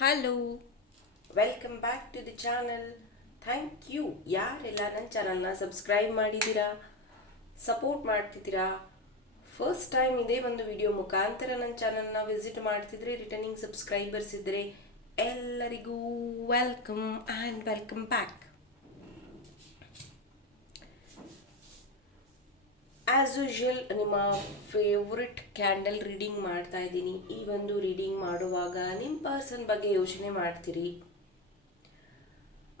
Hello, welcome back to the channel. Thank you ಯಾರೆಲ್ಲ ನನ್ನ ಚಾನಲ್ನ ಸಬ್ಸ್ಕ್ರೈಬ್ ಮಾಡಿದ್ದೀರಾ, ಸಪೋರ್ಟ್ ಮಾಡ್ತಿದ್ದೀರಾ. ಫಸ್ಟ್ ಟೈಮ್ ಇದೇ ಒಂದು ವಿಡಿಯೋ ಮುಖಾಂತರ ನನ್ನ ಚಾನಲ್ನ ವಿಸಿಟ್ ಮಾಡ್ತಿದ್ರೆ, ರಿಟರ್ನಿಂಗ್ ಸಬ್ಸ್ಕ್ರೈಬರ್ಸ್ ಇದ್ದರೆ ಎಲ್ಲರಿಗೂ welcome and welcome back. As usual ನಿಮ್ಮ ಫೇವ್ರೆಟ್ ಕ್ಯಾಂಡಲ್ ರೀಡಿಂಗ್ ಮಾಡ್ತಾ ಇದ್ದೀನಿ. ಈ ಒಂದು ರೀಡಿಂಗ್ ಮಾಡುವಾಗ ನಿಮ್ಮ ಪರ್ಸನ್ ಬಗ್ಗೆ ಯೋಚನೆ ಮಾಡ್ತೀರಿ.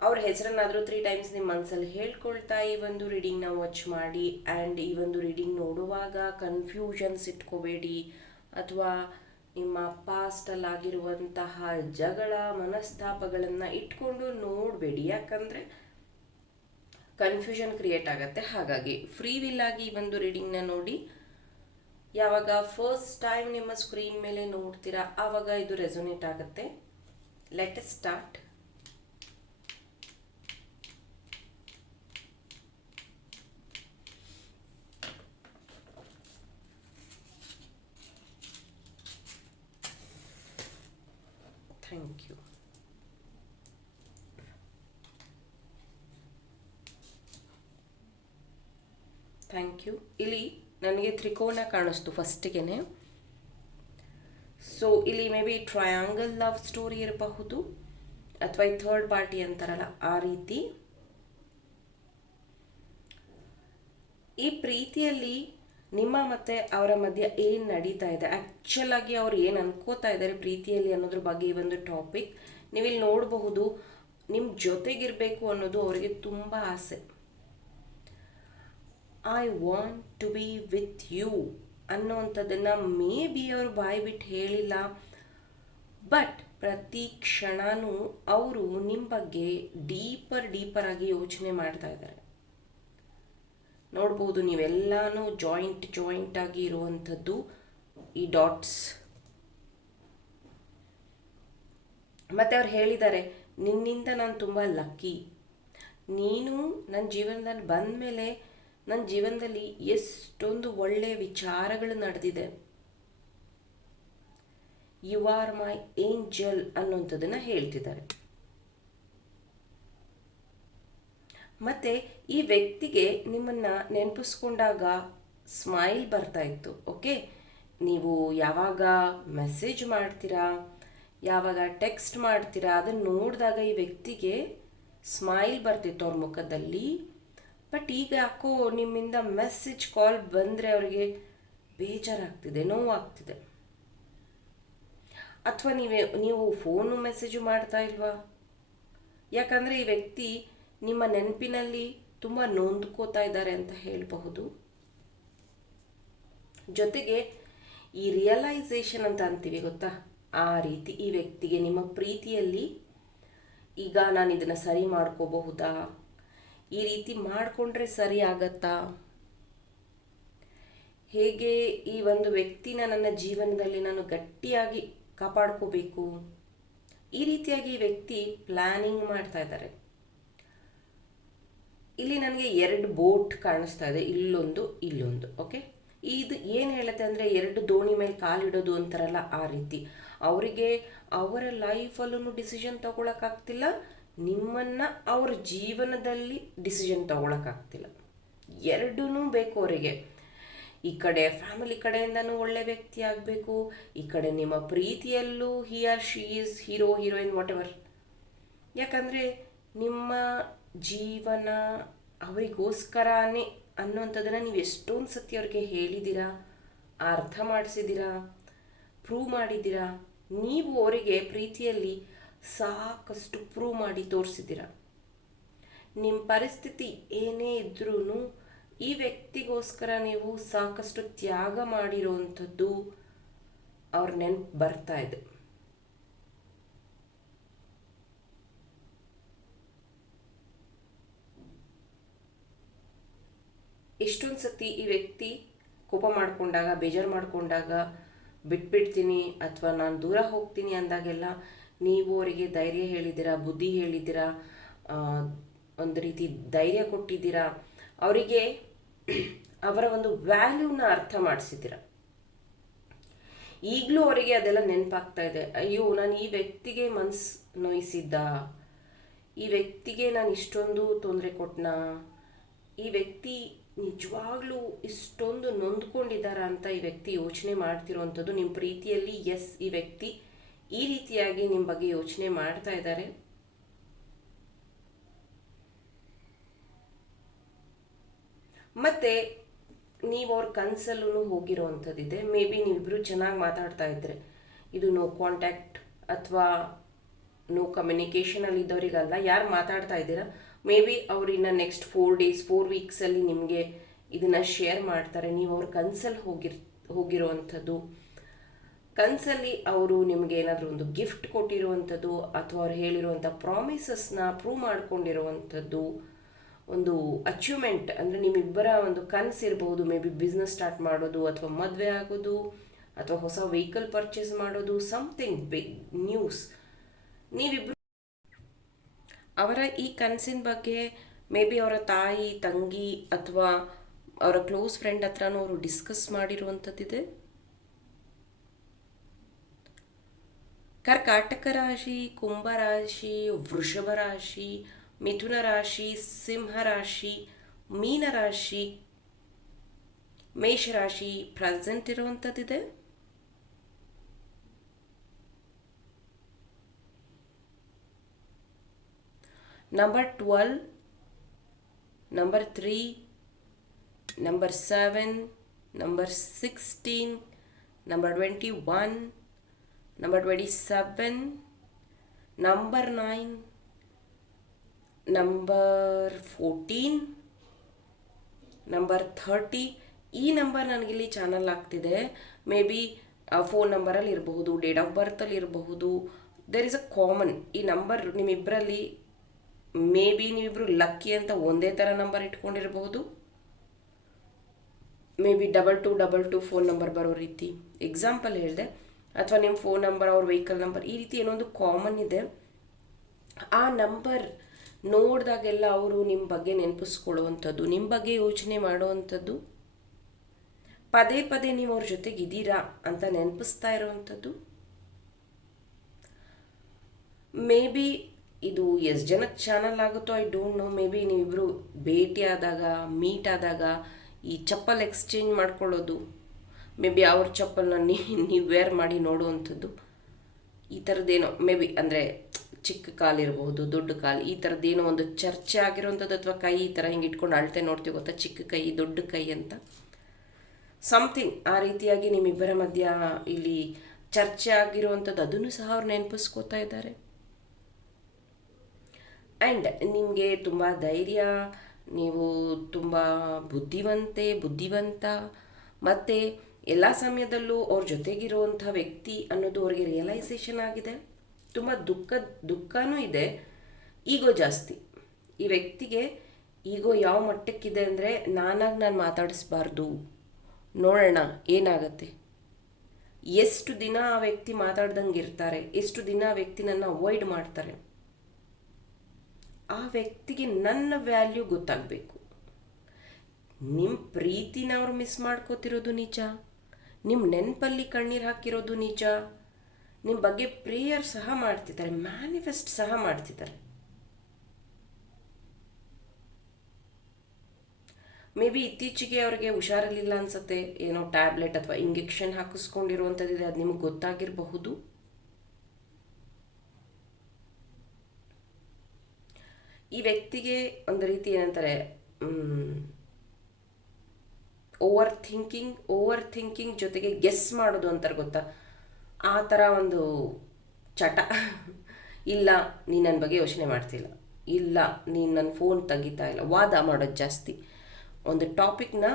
ಅವ್ರ ಹೆಸರನ್ನಾದರೂ 3 ಟೈಮ್ಸ್ ನಿಮ್ಮ ಮನಸ್ಸಲ್ಲಿ ಹೇಳ್ಕೊಳ್ತಾ ಈ ಒಂದು ರೀಡಿಂಗ್ನ ವಾಚ್ ಮಾಡಿ. ಆ್ಯಂಡ್ ಈ ಒಂದು ರೀಡಿಂಗ್ ನೋಡುವಾಗ ಕನ್ಫ್ಯೂಷನ್ಸ್ ಇಟ್ಕೋಬೇಡಿ, ಅಥವಾ ನಿಮ್ಮ ಪಾಸ್ಟಲ್ಲಾಗಿರುವಂತಹ ಜಗಳ ಮನಸ್ತಾಪಗಳನ್ನು ಇಟ್ಕೊಂಡು ನೋಡಬೇಡಿ. ಯಾಕಂದರೆ ಕನ್ಫ್ಯೂಷನ್ ಕ್ರಿಯೇಟ್ ಆಗುತ್ತೆ. ಹಾಗಾಗಿ ಫ್ರೀ ವಿಲ್ ಆಗಿ ಈ ಒಂದು ರೀಡಿಂಗ್ನ ನೋಡಿ. ಯಾವಾಗ ಫಸ್ಟ್ ಟೈಮ್ ನಿಮ್ಮ ಸ್ಕ್ರೀನ್ ಮೇಲೆ ನೋಡ್ತೀರಾ ಆವಾಗ ಇದು ರೆಸೊನೇಟ್ ಆಗುತ್ತೆ. Let us start. Thank you. Thank you. ಇಲ್ಲಿ ನನಗೆ ತ್ರಿಕೋನ ಕಾಣಿಸ್ತು ಫಸ್ಟಿಗೆ. ಸೊ ಇಲ್ಲಿ maybe triangle love story ಇರಬಹುದು, ಅಥವಾ ಈ ಥರ್ಡ್ ಪಾರ್ಟಿ ಅಂತಾರಲ್ಲ ಆ ರೀತಿ. ಈ ಪ್ರೀತಿಯಲ್ಲಿ ನಿಮ್ಮ ಮತ್ತು ಅವರ ಮಧ್ಯೆ ಏನು ನಡೀತಾ ಇದೆ, ಆ್ಯಕ್ಚುಲ್ ಆಗಿ ಅವ್ರು ಏನು ಅನ್ಕೋತಾ ಇದ್ದಾರೆ ಪ್ರೀತಿಯಲ್ಲಿ ಅನ್ನೋದ್ರ ಬಗ್ಗೆ ಈ ಒಂದು ಟಾಪಿಕ್. ನೀವಿಲ್ಲಿ ನೋಡಬಹುದು, ನಿಮ್ಮ ಜೊತೆಗಿರಬೇಕು ಅನ್ನೋದು ಅವರಿಗೆ ತುಂಬ ಆಸೆ. I want to be with you ಅನ್ನೋವಂಥದ್ದನ್ನು ಮೇ ಬಿ ಅವರು ಬಾಯಿ ಬಿಟ್ಟು ಹೇಳಿಲ್ಲ, ಬಟ್ ಪ್ರತಿ ಕ್ಷಣನೂ ಅವರು ನಿಮ್ಮ ಬಗ್ಗೆ ಡೀಪರ್ ಆಗಿ ಯೋಚನೆ ಮಾಡ್ತಾ ಇದ್ದಾರೆ. ನೋಡ್ಬೋದು ನೀವೆಲ್ಲಾನು ಜಾಯಿಂಟ್ ಆಗಿ ಇರುವಂಥದ್ದು ಈ ಡಾಟ್ಸ್. ಮತ್ತು ಅವ್ರು ಹೇಳಿದ್ದಾರೆ, ನಿನ್ನಿಂದ ನಾನು ತುಂಬ ಲಕ್ಕಿ. ನೀನು ನನ್ನ ಜೀವನದಲ್ಲಿ ಬಂದ ಮೇಲೆ ನನ್ನ ಜೀವನದಲ್ಲಿ ಎಷ್ಟೊಂದು ಒಳ್ಳೆಯ ವಿಚಾರಗಳು ನಡೆದಿದೆ. ಯು ಆರ್ ಮೈ ಏಂಜಲ್ ಅನ್ನೋಂಥದ್ದನ್ನು ಹೇಳ್ತಿದ್ದಾರೆ. ಮತ್ತು ಈ ವ್ಯಕ್ತಿಗೆ ನಿಮ್ಮನ್ನು ನೆನಪಿಸ್ಕೊಂಡಾಗ ಸ್ಮೈಲ್ ಬರ್ತಾ ಇತ್ತು. ಓಕೆ, ನೀವು ಯಾವಾಗ ಮೆಸೇಜ್ ಮಾಡ್ತೀರಾ, ಯಾವಾಗ ಟೆಕ್ಸ್ಟ್ ಮಾಡ್ತೀರಾ, ಅದನ್ನು ನೋಡಿದಾಗ ಈ ವ್ಯಕ್ತಿಗೆ ಸ್ಮೈಲ್ ಬರ್ತಿತ್ತು ಅವ್ರ ಮುಖದಲ್ಲಿ. ಬಟ್ ಈಗ ಯಾಕೋ ನಿಮ್ಮಿಂದ ಮೆಸೇಜ್ ಕಾಲ್ ಬಂದರೆ ಅವರಿಗೆ ಬೇಜಾರಾಗ್ತಿದೆ, ನೋವಾಗ್ತಿದೆ. ಅಥವಾ ನೀವು ಫೋನು ಮೆಸೇಜು ಮಾಡ್ತಾ ಇಲ್ವಾ? ಯಾಕಂದರೆ ಈ ವ್ಯಕ್ತಿ ನಿಮ್ಮ ನೆನಪಿನಲ್ಲಿ ತುಂಬ ನೊಂದ್ಕೋತಾ ಇದ್ದಾರೆ ಅಂತ ಹೇಳಬಹುದು. ಜೊತೆಗೆ ಈ ರಿಯಲೈಸೇಷನ್ ಅಂತ ಅಂತೀವಿ ಗೊತ್ತಾ, ಆ ರೀತಿ ಈ ವ್ಯಕ್ತಿಗೆ ನಿಮ್ಮ ಪ್ರೀತಿಯಲ್ಲಿ ಈಗ ನಾನು ಇದನ್ನು ಸರಿ ಮಾಡ್ಕೋಬಹುದಾ, ಈ ರೀತಿ ಮಾಡಿಕೊಂಡ್ರೆ ಸರಿ ಆಗತ್ತಾ, ಹೇಗೆ ಈ ಒಂದು ವ್ಯಕ್ತಿನ ನನ್ನ ಜೀವನದಲ್ಲಿ ನಾನು ಗಟ್ಟಿಯಾಗಿ ಕಾಪಾಡ್ಕೋಬೇಕು, ಈ ರೀತಿಯಾಗಿ ಈ ವ್ಯಕ್ತಿ ಪ್ಲ್ಯಾನಿಂಗ್ ಮಾಡ್ತಾ ಇದ್ದಾರೆ. ಇಲ್ಲಿ ನನಗೆ 2 ಬೋಟ್ ಕಾಣಿಸ್ತಾ ಇದೆ, ಇಲ್ಲೊಂದು. ಓಕೆ, ಇದು ಏನು ಹೇಳುತ್ತೆ ಅಂದರೆ 2 ದೋಣಿ ಮೇಲೆ ಕಾಲಿಡೋದು ಅಂತಾರಲ್ಲ ಆ ರೀತಿ. ಅವರಿಗೆ ಅವರ ಲೈಫಲ್ಲೂ ಡಿಸಿಷನ್ ತಗೊಳಕ್ಕಾಗ್ತಿಲ್ಲ, ನಿಮ್ಮನ್ನು ಅವ್ರ ಜೀವನದಲ್ಲಿ ಡಿಸಿಷನ್ ತಗೊಳಕ್ಕಾಗ್ತಿಲ್ಲ. ಎರಡೂ ಬೇಕು ಅವರಿಗೆ. ಈ ಕಡೆ ಫ್ಯಾಮಿಲಿ ಕಡೆಯಿಂದನೂ ಒಳ್ಳೆ ವ್ಯಕ್ತಿ ಆಗಬೇಕು, ಈ ಕಡೆ ನಿಮ್ಮ ಪ್ರೀತಿಯಲ್ಲೂ he or she is hero heroine whatever. ಯಾಕಂದರೆ ನಿಮ್ಮ ಜೀವನ ಅವರಿಗೋಸ್ಕರನೇ ಅನ್ನೋಂಥದ್ದನ್ನು ನೀವು ಎಷ್ಟೊಂದು ಸತಿ ಅವ್ರಿಗೆ ಹೇಳಿದ್ದೀರಾ, ಅರ್ಥ ಮಾಡಿಸಿದ್ದೀರಾ, ಪ್ರೂವ್ ಮಾಡಿದ್ದೀರಾ. ನೀವು ಅವರಿಗೆ ಪ್ರೀತಿಯಲ್ಲಿ ಸಾಕಷ್ಟು ಪ್ರೂವ್ ಮಾಡಿ ತೋರಿಸಿದ್ದೀರ. ನಿಮ್ಮ ಪರಿಸ್ಥಿತಿ ಏನೇ ಇದ್ರೂ ಈ ವ್ಯಕ್ತಿಗೋಸ್ಕರ ನೀವು ಸಾಕಷ್ಟು ತ್ಯಾಗ ಮಾಡಿರೋವಂಥದ್ದು ಅವ್ರ ನೆನಪು ಬರ್ತಾ ಇದೆ. ಎಷ್ಟೊಂದು ಸತಿ ಈ ವ್ಯಕ್ತಿ ಕೋಪ ಮಾಡಿಕೊಂಡಾಗ, ಬೇಜಾರು ಮಾಡಿಕೊಂಡಾಗ, ಬಿಟ್ಬಿಡ್ತೀನಿ ಅಥವಾ ನಾನು ದೂರ ಹೋಗ್ತೀನಿ ಅಂದಾಗೆಲ್ಲ ನೀವು ಅವರಿಗೆ ಧೈರ್ಯ ಹೇಳಿದ್ದೀರಾ, ಬುದ್ಧಿ ಹೇಳಿದ್ದೀರಾ, ಒಂದು ರೀತಿ ಧೈರ್ಯ ಕೊಟ್ಟಿದ್ದೀರಾ, ಅವರಿಗೆ ಅವರ ಒಂದು ವ್ಯಾಲ್ಯೂನ ಅರ್ಥ ಮಾಡಿಸಿದ್ದೀರ. ಈಗಲೂ ಅವರಿಗೆ ಅದೆಲ್ಲ ನೆನಪಾಗ್ತಾ ಇದೆ. ಅಯ್ಯೋ, ನಾನು ಈ ವ್ಯಕ್ತಿಗೆ ಮನ್ಸು ನೋಯಿಸಿದ್ದ, ಈ ವ್ಯಕ್ತಿಗೆ ನಾನು ಇಷ್ಟೊಂದು ತೊಂದರೆ ಕೊಟ್ಟನಾ, ಈ ವ್ಯಕ್ತಿ ನಿಜವಾಗ್ಲೂ ಇಷ್ಟೊಂದು ನೊಂದ್ಕೊಂಡಿದ್ದಾರ ಅಂತ ಈ ವ್ಯಕ್ತಿ ಯೋಚನೆ ಮಾಡ್ತಿರೋವಂಥದ್ದು ನಿಮ್ಮ ಪ್ರೀತಿಯಲ್ಲಿ. ಎಸ್, ಈ ವ್ಯಕ್ತಿ ಈ ರೀತಿಯಾಗಿ ನಿಮ್ಮ ಬಗ್ಗೆ ಯೋಚನೆ ಮಾಡ್ತಾ ಇದ್ದಾರೆ. ಮತ್ತು ನೀವು ಅವ್ರ ಕನಸಲ್ಲೂ ಹೋಗಿರೋವಂಥದ್ದಿದೆ. ಮೇ ಬಿ ನೀವಿಬ್ಬರು ಚೆನ್ನಾಗಿ ಮಾತಾಡ್ತಾ ಇದ್ರೆ, ಇದು ನೋ ಕಾಂಟ್ಯಾಕ್ಟ್ ಅಥವಾ ನೋ ಕಮ್ಯುನಿಕೇಷನಲ್ಲಿ ಇದ್ದವರಿಗಲ್ಲ, ಯಾರು ಮಾತಾಡ್ತಾ ಇದ್ದೀರಾ ಮೇ ಬಿ ಅವ್ರಿನ್ನ ನೆಕ್ಸ್ಟ್ 4 days 4 weeksಲ್ಲಿ ನಿಮಗೆ ಇದನ್ನು ಶೇರ್ ಮಾಡ್ತಾರೆ. ನೀವು ಅವ್ರ ಕನಸಲ್ಲಿ ಹೋಗಿರೋವಂಥದ್ದು, ಕನಸಲ್ಲಿ ಅವರು ನಿಮಗೆ ಏನಾದರೂ ಒಂದು ಗಿಫ್ಟ್ ಕೊಟ್ಟಿರುವಂಥದ್ದು ಅಥವಾ ಅವ್ರು ಹೇಳಿರುವಂಥ ಪ್ರಾಮಿಸಸ್ನ ಪ್ರೂವ್ ಮಾಡ್ಕೊಂಡಿರುವಂಥದ್ದು, ಒಂದು ಅಚೀವ್ಮೆಂಟ್ ಅಂದರೆ ನಿಮ್ಮಿಬ್ಬರ ಒಂದು ಕನಸಿರ್ಬೋದು. ಮೇ ಬಿ ಬಿಸ್ನೆಸ್ ಸ್ಟಾರ್ಟ್ ಮಾಡೋದು ಅಥವಾ ಮದುವೆ ಆಗೋದು ಅಥವಾ ಹೊಸ ವೆಹಿಕಲ್ ಪರ್ಚೇಸ್ ಮಾಡೋದು, ಸಮಥಿಂಗ್ ಬಿಗ್ ನ್ಯೂಸ್. ನೀವಿಬ್ಬರು ಅವರ ಈ ಕನಸಿನ ಬಗ್ಗೆ ಮೇ ಬಿ ಅವರ ತಾಯಿ, ತಂಗಿ ಅಥವಾ ಅವರ ಕ್ಲೋಸ್ ಫ್ರೆಂಡ್ ಹತ್ರನೂ ಅವರು ಡಿಸ್ಕಸ್ ಮಾಡಿರುವಂಥದ್ದಿದೆ. ಕರ್ಕಾಟಕ ರಾಶಿ, ಕುಂಭ ರಾಶಿ, ವೃಷಭ ರಾಶಿ, ಮಿಥುನ ರಾಶಿ, ಸಿಂಹ ರಾಶಿ, ಮೀನ ರಾಶಿ, ಮೇಷರಾಶಿ ಪ್ರೆಸೆಂಟ್ ಇರುವಂಥದ್ದಿದೆ. Number 12, number 3, number 7, number 16, number 21, number 27, number 9, number 14, number 30. ಈ ನಂಬರ್ ನನಗಿಲ್ಲಿ ಚಾನಲ್ ಆಗ್ತಿದೆ. ಮೇ ಬಿ ಫೋನ್ ನಂಬರಲ್ಲಿ ಇರಬಹುದು, ಡೇಟ್ ಆಫ್ ಬರ್ತಲ್ಲಿ ಇರಬಹುದು. There is a common. ಈ ನಂಬರ್ ನಿಮ್ಮಿಬ್ಬರಲ್ಲಿ ಮೇ ಬಿ ನೀವಿಬ್ಬರು ಲಕ್ಕಿ ಅಂತ ಒಂದೇ ಥರ ನಂಬರ್ ಇಟ್ಕೊಂಡಿರಬಹುದು. ಮೇ ಬಿ 2222 ಫೋನ್ ನಂಬರ್ ಬರೋ ರೀತಿ ಎಕ್ಸಾಂಪಲ್ ಹೇಳಿದೆ. ಅಥವಾ ನಿಮ್ಮ ಫೋನ್ ನಂಬರ್, ಅವ್ರ ವೆಹಿಕಲ್ ನಂಬರ್, ಈ ರೀತಿ ಏನೋ ಒಂದು ಕಾಮನ್ ಇದೆ. ಆ ನಂಬರ್ ನೋಡಿದಾಗೆಲ್ಲ ಅವರು ನಿಮ್ಮ ಬಗ್ಗೆ ನೆನಪಿಸ್ಕೊಳ್ಳುವಂಥದ್ದು, ನಿಮ್ಮ ಬಗ್ಗೆ ಯೋಚನೆ ಮಾಡುವಂಥದ್ದು, ಪದೇ ಪದೇ ನೀವು ಅವ್ರ ಜೊತೆಗೆ ಇದ್ದೀರಾ ಅಂತ ನೆನಪಿಸ್ತಾ ಇರೋವಂಥದ್ದು. ಮೇ ಬಿ ಇದು ಎಷ್ಟು ಜನಕ್ಕೆ ಚಾನಲ್ ಆಗುತ್ತೋ I don't know. Maybe ನೀವಿಬ್ಬರು ಭೇಟಿ ಆದಾಗ, ಮೀಟ್ ಆದಾಗ ಈ ಚಪ್ಪಲ್ ಎಕ್ಸ್ಚೇಂಜ್ ಮಾಡ್ಕೊಳ್ಳೋದು, ಮೇ ಬಿ ಅವ್ರ ಚಪ್ಪಲ್ನ ನೀವು ವೇರ್ ಮಾಡಿ ನೋಡುವಂಥದ್ದು, ಈ ಥರದ್ದೇನೋ ಮೇ ಬಿ ಅಂದರೆ ಚಿಕ್ಕ ಕಾಲಿರ್ಬೋದು, ದೊಡ್ಡ ಕಾಲು, ಈ ಥರದ್ದೇನೋ ಒಂದು ಚರ್ಚೆ ಆಗಿರೋವಂಥದ್ದು. ಅಥವಾ ಕೈ ಈ ಥರ ಹಿಂಗೆ ಇಟ್ಕೊಂಡು ಅಳತೆ ನೋಡ್ತೀವಿ ಗೊತ್ತಾ, ಚಿಕ್ಕ ಕೈ ದೊಡ್ಡ ಕೈ ಅಂತ, ಸಮಥಿಂಗ್ ಆ ರೀತಿಯಾಗಿ ನಿಮ್ಮಿಬ್ಬರ ಮಧ್ಯ ಇಲ್ಲಿ ಚರ್ಚೆ ಆಗಿರುವಂಥದ್ದು. ಅದನ್ನು ಸಹ ಅವ್ರು ನೆನಪಿಸ್ಕೋತಾ ಇದ್ದಾರೆ. ಆ್ಯಂಡ್ ನಿಮಗೆ ತುಂಬ ಧೈರ್ಯ, ನೀವು ತುಂಬ ಬುದ್ಧಿವಂತ ಮತ್ತು ಎಲ್ಲ ಸಮಯದಲ್ಲೂ ಅವ್ರ ಜೊತೆಗಿರುವಂಥ ವ್ಯಕ್ತಿ ಅನ್ನೋದು ಅವ್ರಿಗೆ ರಿಯಲೈಸೇಷನ್ ಆಗಿದೆ. ತುಂಬ ದುಃಖನೂ ಇದೆ. ಈಗೋ ಜಾಸ್ತಿ ಈ ವ್ಯಕ್ತಿಗೆ. ಈಗೋ ಯಾವ ಮಟ್ಟಕ್ಕಿದೆ ಅಂದರೆ, ನಾನು ಮಾತಾಡಿಸ್ಬಾರ್ದು, ನೋಡೋಣ ಏನಾಗತ್ತೆ. ಎಷ್ಟು ದಿನ ಆ ವ್ಯಕ್ತಿ ಮಾತಾಡ್ದಂಗೆ ಇರ್ತಾರೆ, ಎಷ್ಟು ದಿನ ಆ ವ್ಯಕ್ತಿ ನನ್ನ ಅವಾಯ್ಡ್ ಮಾಡ್ತಾರೆ. ಆ ವ್ಯಕ್ತಿಗೆ ನನ್ನ ವ್ಯಾಲ್ಯೂ ಗೊತ್ತಾಗಬೇಕು. ನಿಮ್ಮ ಪ್ರೀತಿನ ಅವ್ರು ಮಿಸ್ ಮಾಡ್ಕೋತಿರೋದು ನಿಜ, ನಿಮ್ಮ ನೆನಪಲ್ಲಿ ಕಣ್ಣೀರು ಹಾಕಿರೋದು ನಿಜ, ನಿಮ್ಮ ಬಗ್ಗೆ ಪ್ರೇಯರ್ ಸಹ ಮಾಡ್ತಿದ್ದಾರೆ, ಮ್ಯಾನಿಫೆಸ್ಟ್ ಸಹ ಮಾಡ್ತಿದ್ದಾರೆ. ಮೇ ಬಿ ಇತ್ತೀಚೆಗೆ ಅವ್ರಿಗೆ ಹುಷಾರಿರಲಿಲ್ಲ ಅನ್ಸುತ್ತೆ, ಏನೋ ಟ್ಯಾಬ್ಲೆಟ್ ಅಥವಾ ಇಂಜೆಕ್ಷನ್ ಹಾಕಿಸ್ಕೊಂಡಿರುವಂಥದ್ದಿದೆ, ಅದು ನಿಮಗೆ ಗೊತ್ತಾಗಿರಬಹುದು. ಈ ವ್ಯಕ್ತಿಗೆ ಒಂದು ರೀತಿ ಏನಂತಾರೆ, ಓವರ್ ಥಿಂಕಿಂಗ್ ಜೊತೆಗೆ ಗೆಸ್ ಮಾಡೋದು ಅಂತಾರೆ ಗೊತ್ತಾ, ಆ ಥರ ಒಂದು ಚಟ. ಇಲ್ಲ, ನೀನು ನನ್ನ ಬಗ್ಗೆ ಯೋಚನೆ ಮಾಡ್ತಿಲ್ಲ, ಇಲ್ಲ ನೀನು ನನ್ನ ಫೋನ್ ತೆಗಿತಾ ಇಲ್ಲ, ವಾದ ಮಾಡೋದು ಜಾಸ್ತಿ. ಒಂದು ಟಾಪಿಕ್ನ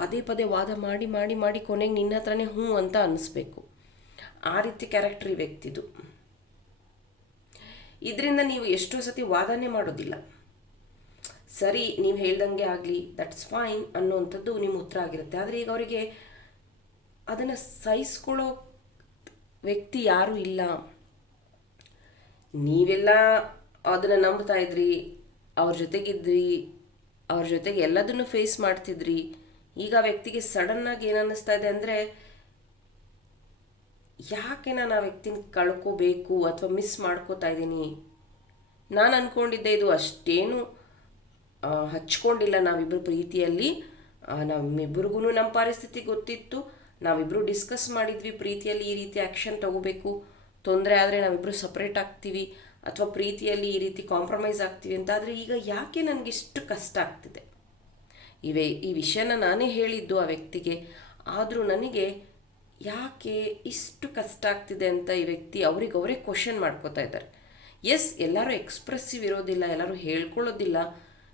ಪದೇ ಪದೇ ವಾದ ಮಾಡಿ ಮಾಡಿ ಮಾಡಿ ಕೊನೆಗೆ ನಿನ್ನ ಹತ್ರನೇ ಹ್ಞೂ ಅಂತ ಅನ್ನಿಸ್ಬೇಕು. ಆ ರೀತಿ ಕ್ಯಾರೆಕ್ಟರ್ ಈ ವ್ಯಕ್ತಿದು. ಇದರಿಂದ ನೀವು ಎಷ್ಟೋ ಸತಿ ವಾದನೆ ಮಾಡೋದಿಲ್ಲ. ಸರಿ, ನೀವು ಹೇಳ್ದಂಗೆ ಆಗಲಿ, ದಟ್ಸ್ ಫೈನ್ ಅನ್ನೋವಂಥದ್ದು ನಿಮ್ಮ ಉತ್ತರ ಆಗಿರುತ್ತೆ. ಆದರೆ ಈಗ ಅವರಿಗೆ ಅದನ್ನು ಸಹಿಸ್ಕೊಳ್ಳೋ ವ್ಯಕ್ತಿ ಯಾರೂ ಇಲ್ಲ. ನೀವೆಲ್ಲ ಅದನ್ನು ನಂಬ್ತಾ ಇದ್ರಿ, ಅವ್ರ ಜೊತೆಗಿದ್ರಿ, ಅವ್ರ ಜೊತೆಗೆ ಎಲ್ಲದನ್ನು ಫೇಸ್ ಮಾಡ್ತಿದ್ರಿ. ಈಗ ವ್ಯಕ್ತಿಗೆ ಸಡನ್ನಾಗಿ ಏನು ಅನ್ನಿಸ್ತಾ ಇದೆ ಅಂದರೆ, ಯಾಕೆ ನಾನು ಆ ವ್ಯಕ್ತಿನ ಕಳ್ಕೋಬೇಕು ಅಥವಾ ಮಿಸ್ ಮಾಡ್ಕೋತಾ ಇದ್ದೀನಿ. ನಾನು ಅಂದ್ಕೊಂಡಿದ್ದೆ ಇದು ಅಷ್ಟೇನು ಹಚ್ಕೊಂಡಿಲ್ಲ ನಾವಿಬ್ಬರು ಪ್ರೀತಿಯಲ್ಲಿ. ನಮ್ಮಿಬ್ಬರಿಗೂ ನಮ್ಮ ಪರಿಸ್ಥಿತಿ ಗೊತ್ತಿತ್ತು, ನಾವಿಬ್ಬರು ಡಿಸ್ಕಸ್ ಮಾಡಿದ್ವಿ ಪ್ರೀತಿಯಲ್ಲಿ ಈ ರೀತಿ ಆ್ಯಕ್ಷನ್ ತಗೋಬೇಕು, ತೊಂದರೆ ಆದರೆ ನಾವಿಬ್ಬರು ಸಪ್ರೇಟ್ ಆಗ್ತೀವಿ ಅಥವಾ ಪ್ರೀತಿಯಲ್ಲಿ ಈ ರೀತಿ ಕಾಂಪ್ರಮೈಸ್ ಆಗ್ತೀವಿ ಅಂತ. ಆದರೆ ಈಗ ಯಾಕೆ ನನಗಿಷ್ಟು ಕಷ್ಟ ಆಗ್ತಿದೆ? ಈ ವಿಷಯನ ನಾನೇ ಹೇಳಿದ್ದು ಆ ವ್ಯಕ್ತಿಗೆ, ಆದರೂ ನನಗೆ ಯಾಕೆ ಇಷ್ಟು ಕಷ್ಟ ಆಗ್ತಿದೆ ಅಂತ ಈ ವ್ಯಕ್ತಿ ಅವರೇ ಕ್ವಶನ್ ಮಾಡ್ಕೋತಾ ಇದ್ದಾರೆ. ಎಸ್, ಎಲ್ಲರೂ ಎಕ್ಸ್ಪ್ರೆಸ್ಸಿವ್ ಇರೋದಿಲ್ಲ, ಎಲ್ಲರೂ ಹೇಳ್ಕೊಳ್ಳೋದಿಲ್ಲ.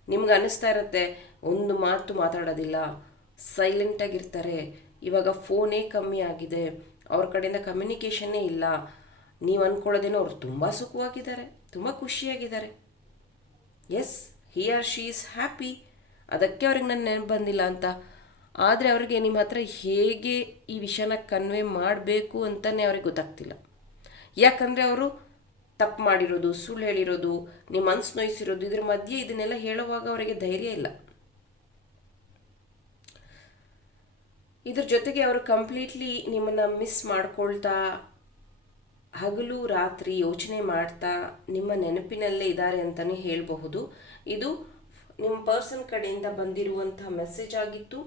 ನಿಮ್ಗೆ ಅನ್ನಿಸ್ತಾ ಇರುತ್ತೆ ಒಂದು ಮಾತು ಮಾತಾಡೋದಿಲ್ಲ, ಸೈಲೆಂಟಾಗಿರ್ತಾರೆ, ಇವಾಗ ಫೋನೇ ಕಮ್ಮಿ ಆಗಿದೆ, ಅವ್ರ ಕಡೆಯಿಂದ ಕಮ್ಯುನಿಕೇಷನ್ನೇ ಇಲ್ಲ. ನೀವು ಅಂದ್ಕೊಳ್ಳೋದೇನೋ ಅವ್ರು ತುಂಬ ಸುಖವಾಗಿದ್ದಾರೆ, ತುಂಬ ಖುಷಿಯಾಗಿದ್ದಾರೆ. Yes, he or she is happy, ಅದಕ್ಕೆ ಅವ್ರಿಗೆ ನನ್ನ ನೆನಪು ಬಂದಿಲ್ಲ ಅಂತ. ಆದರೆ ಅವ್ರಿಗೆ ನಿಮ್ಮ ಹತ್ರ ಹೇಗೆ ಈ ವಿಷಯನ ಕನ್ವೆ ಮಾಡಬೇಕು ಅಂತಲೇ ಅವ್ರಿಗೆ ಗೊತ್ತಾಗ್ತಿಲ್ಲ. ಯಾಕಂದರೆ ಅವರು ತಪ್ಪು ಮಾಡಿರೋದು, ಸುಳ್ಳು ಹೇಳಿರೋದು, ನಿಮ್ಮ ಮನಸ್ಸು ನೋಯಿಸಿರೋದು, ಇದ್ರ ಮಧ್ಯೆ ಇದನ್ನೆಲ್ಲ ಹೇಳುವಾಗ ಅವರಿಗೆ ಧೈರ್ಯ ಇಲ್ಲ. ಇದ್ರ ಜೊತೆಗೆ ಅವರು ಕಂಪ್ಲೀಟ್ಲಿ ನಿಮ್ಮನ್ನು ಮಿಸ್ ಮಾಡ್ಕೊಳ್ತಾ ಹಗಲು ರಾತ್ರಿ ಯೋಚನೆ ಮಾಡ್ತಾ ನಿಮ್ಮ ನೆನಪಿನಲ್ಲೇ ಇದ್ದಾರೆ ಅಂತಲೇ ಹೇಳಬಹುದು. ಇದು ನಿಮ್ಮ ಪರ್ಸನ್ ಕಡೆಯಿಂದ ಬಂದಿರುವಂಥ ಮೆಸೇಜ್ ಆಗಿತ್ತು.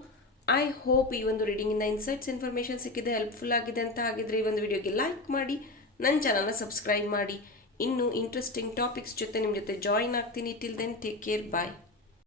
ಐ ಹೋಪ್ ಈ ಒಂದು ರೀಡಿಂಗಿಂದ ಇನ್ಸೈಟ್ಸ್ ಇನ್ಫಾರ್ಮೇಷನ್ ಸಿಕ್ಕಿದೆ, ಹೆಲ್ಪ್ಫುಲ್ ಆಗಿದೆ ಅಂತ. ಹಾಗಿದ್ರೆ ಈ ಒಂದು ವಿಡಿಯೋಗೆ ಲೈಕ್ ಮಾಡಿ, ನನ್ನ ಚಾನಲ್ನ ಸಬ್ಸ್ಕ್ರೈಬ್ ಮಾಡಿ. ಇನ್ನೂ ಇಂಟ್ರೆಸ್ಟಿಂಗ್ ಟಾಪಿಕ್ಸ್ ಜೊತೆ ನಿಮ್ಮ ಜೊತೆ ಜಾಯಿನ್ ಆಗ್ತೀನಿ. ಟಿಲ್ ದೆನ್ ಟೇಕ್ ಕೇರ್, ಬಾಯ್.